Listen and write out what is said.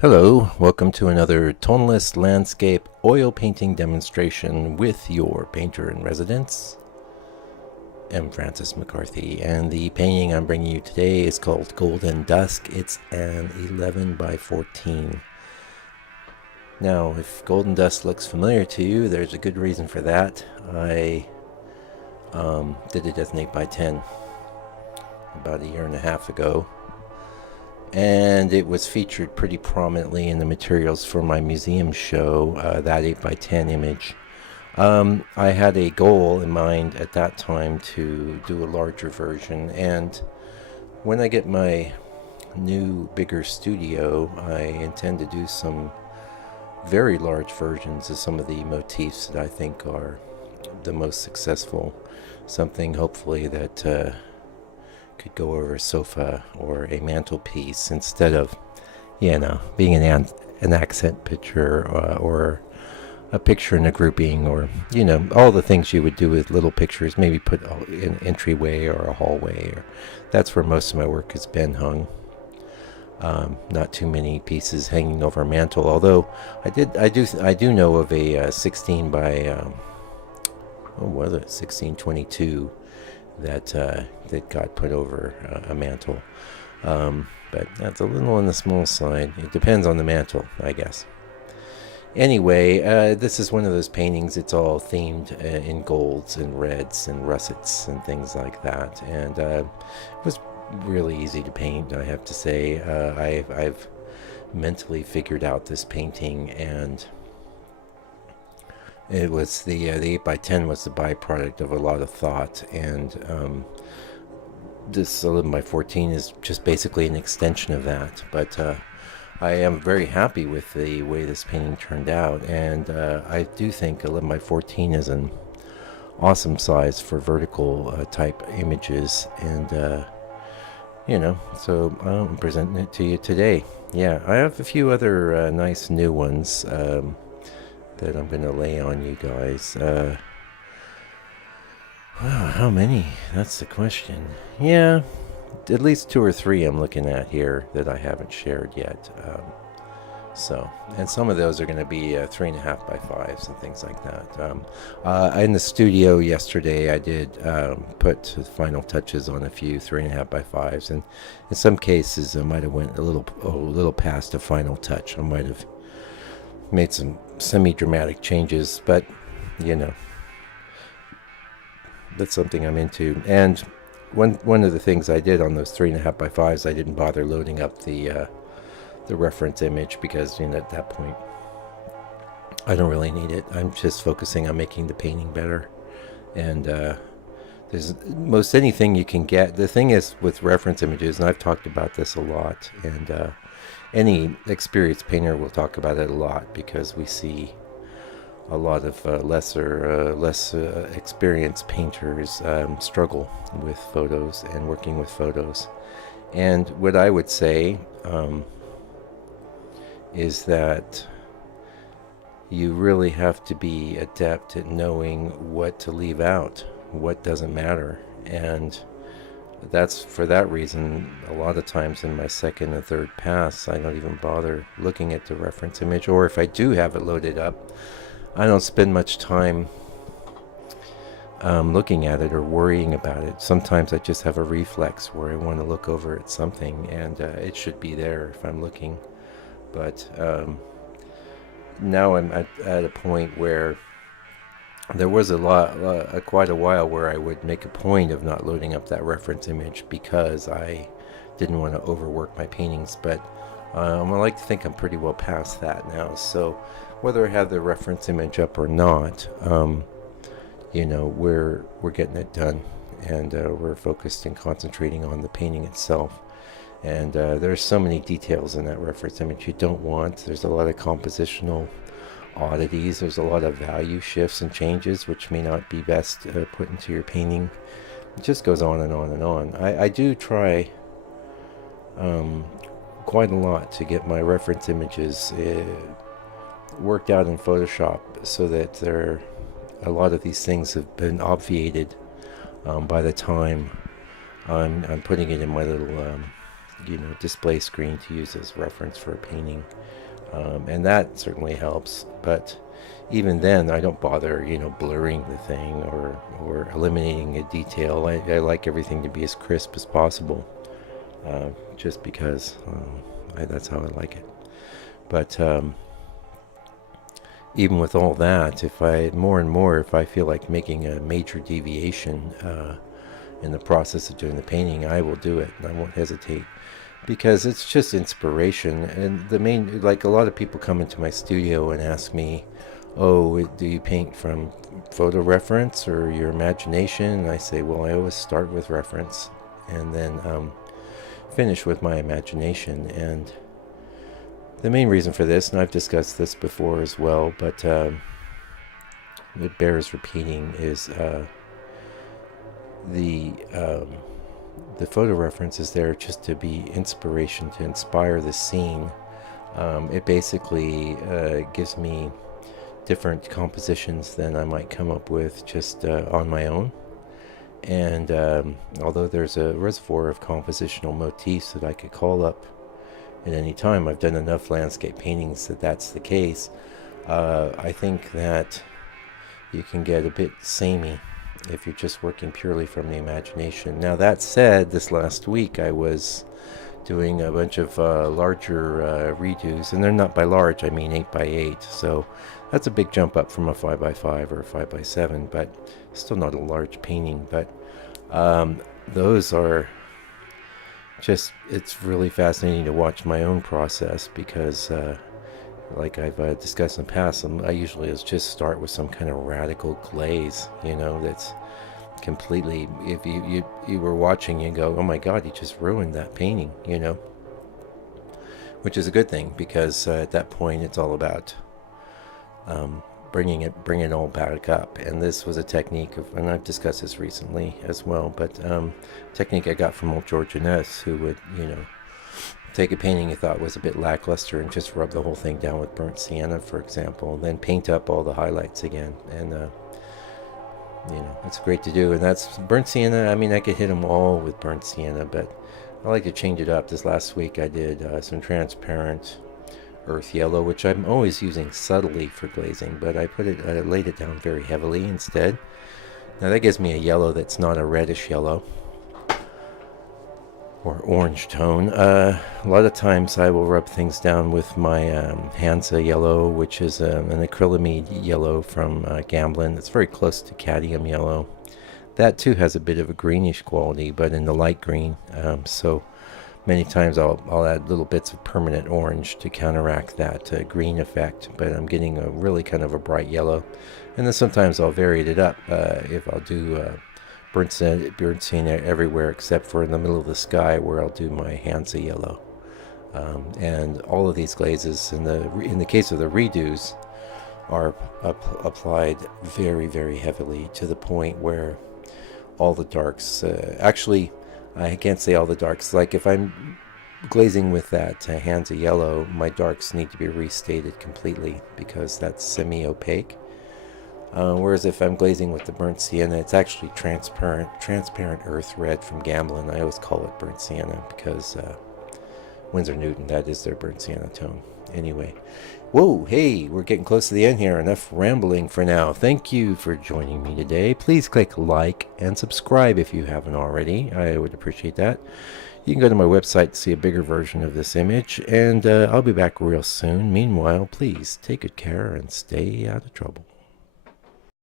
Hello, welcome to another Tonalist landscape oil painting demonstration with your painter in residence, M. Francis McCarthy. And the painting I'm bringing you today is called Golden Dusk. It's an 11 by 14. Now, if Golden Dusk looks familiar to you, there's a good reason for that. I did it as an 8 by 10 about a year and a half ago, and it was featured pretty prominently in the materials for my museum show, that 8 by 10 image. I had a goal in mind at that time to do a larger version, and when I get my new, bigger studio, I intend to do some very large versions of some of the motifs that I think are the most successful. Something hopefully that could go over a sofa or a mantelpiece instead of, being an accent picture or a picture in a grouping, or all the things you would do with little pictures. Maybe put an entryway or a hallway. That's where most of my work has been hung. Not too many pieces hanging over a mantle. Although I do know of a 16 by what was it, 1622 that got put over a mantle. But that's a little on the small side. It depends on the mantle, I guess. Anyway, this is one of those paintings. It's all themed in golds and reds and russets and things like that. And it was really easy to paint, I have to say. I've mentally figured out this painting, and it was the 8 by 10 was the byproduct of a lot of thought, and this 11 by 14 is just basically an extension of that. But I am very happy with the way this painting turned out, and I do think 11 by 14 is an awesome size for vertical type images, and so I'm presenting it to you today. Yeah, I have a few other nice new ones that I'm going to lay on you guys. Wow, how many? That's the question. Yeah, at least 2 or 3 I'm looking at here that I haven't shared yet. And some of those are going to be 3.5 by 5s and things like that. In the studio yesterday, I did put final touches on a few 3.5 by 5s, and in some cases I might have went a little past a final touch. I might have made some semi-dramatic changes, but that's something I'm into. And one of the things I did on those 3.5 by 5s, I didn't bother loading up the reference image, because at that point I don't really need it. I'm just focusing on making the painting better. And there's most anything you can get. The thing is with reference images, and I've talked about this a lot, and any experienced painter will talk about it a lot, because we see a lot of less experienced painters struggle with photos and working with photos. And what I would say is that you really have to be adept at knowing what to leave out, what doesn't matter. And that's for that reason, a lot of times in my second and third pass, I don't even bother looking at the reference image. Or if I do have it loaded up, I don't spend much time looking at it or worrying about it. Sometimes I just have a reflex where I want to look over at something, and it should be there if I'm looking. But now I'm at a point where there was quite a while where I would make a point of not loading up that reference image because I didn't want to overwork my paintings. But I like to think I'm pretty well past that now. So whether I have the reference image up or not, we're getting it done, and we're focused and concentrating on the painting itself. And there's so many details in that reference image you don't want. There's a lot of compositional oddities. There's a lot of value shifts and changes which may not be best put into your painting. It just goes on and on and on. I do try quite a lot to get my reference images worked out in Photoshop, so that a lot of these things have been obviated by the time I'm putting it in my little display screen to use as reference for a painting. And that certainly helps, but even then I don't bother blurring the thing or eliminating a detail. I like everything to be as crisp as possible, just because that's how I like it. But even with all that, if I feel like making a major deviation in the process of doing the painting, I will do it, and I won't hesitate, because it's just inspiration. And like a lot of people come into my studio and ask me, oh, do you paint from photo reference or your imagination? And I say, well, I always start with reference and then finish with my imagination. And the main reason for this, and I've discussed this before as well, but it bears repeating, is the photo reference is there just to be inspiration, to inspire the scene. It basically gives me different compositions than I might come up with just on my own. And although there's a reservoir of compositional motifs that I could call up at any time, I've done enough landscape paintings that that's the case. I think that you can get a bit samey if you're just working purely from the imagination. Now, that said, this last week I was doing a bunch of larger redos, and they're not by large, I mean 8x8, so that's a big jump up from a 5x5 or a 5x7, but still not a large painting. But those are just, it's really fascinating to watch my own process, because like I've discussed in the past, I usually just start with some kind of radical glaze, that's completely, if you were watching, you go, oh my god, you just ruined that painting, which is a good thing, because at that point it's all about bringing it all back up. And this was a technique of, and I've discussed this recently as well, but technique I got from old George Inness, who would take a painting he thought was a bit lackluster and just rub the whole thing down with burnt sienna, for example, and then paint up all the highlights again. And it's great to do. And that's burnt sienna. I mean, I could hit them all with burnt sienna, but I like to change it up. This last week I did some transparent earth yellow, which I'm always using subtly for glazing, but I laid it down very heavily instead. Now that gives me a yellow that's not a reddish yellow or orange tone. A lot of times I will rub things down with my Hansa yellow, which is an acrylamide yellow from Gamblin. It's very close to cadmium yellow. That too has a bit of a greenish quality, but in the light green. So many times I'll add little bits of permanent orange to counteract that green effect, but I'm getting a really kind of a bright yellow. And then sometimes I'll vary it up if I'll do burnt sienna everywhere except for in the middle of the sky, where I'll do my Hansa yellow. And all of these glazes, in the case of the redos, are applied very, very heavily, to the point where all the darks, actually I can't say all the darks, like if I'm glazing with that Hansa yellow, my darks need to be restated completely, because that's semi-opaque. Whereas if I'm glazing with the burnt sienna, it's actually transparent earth red from Gamblin. I always call it burnt sienna because Winsor Newton, that is their burnt sienna tone. Anyway, whoa, hey, we're getting close to the end here. Enough rambling for now. Thank you for joining me today. Please click like and subscribe if you haven't already. I would appreciate that. You can go to my website to see a bigger version of this image, and I'll be back real soon. Meanwhile, please take good care and stay out of trouble.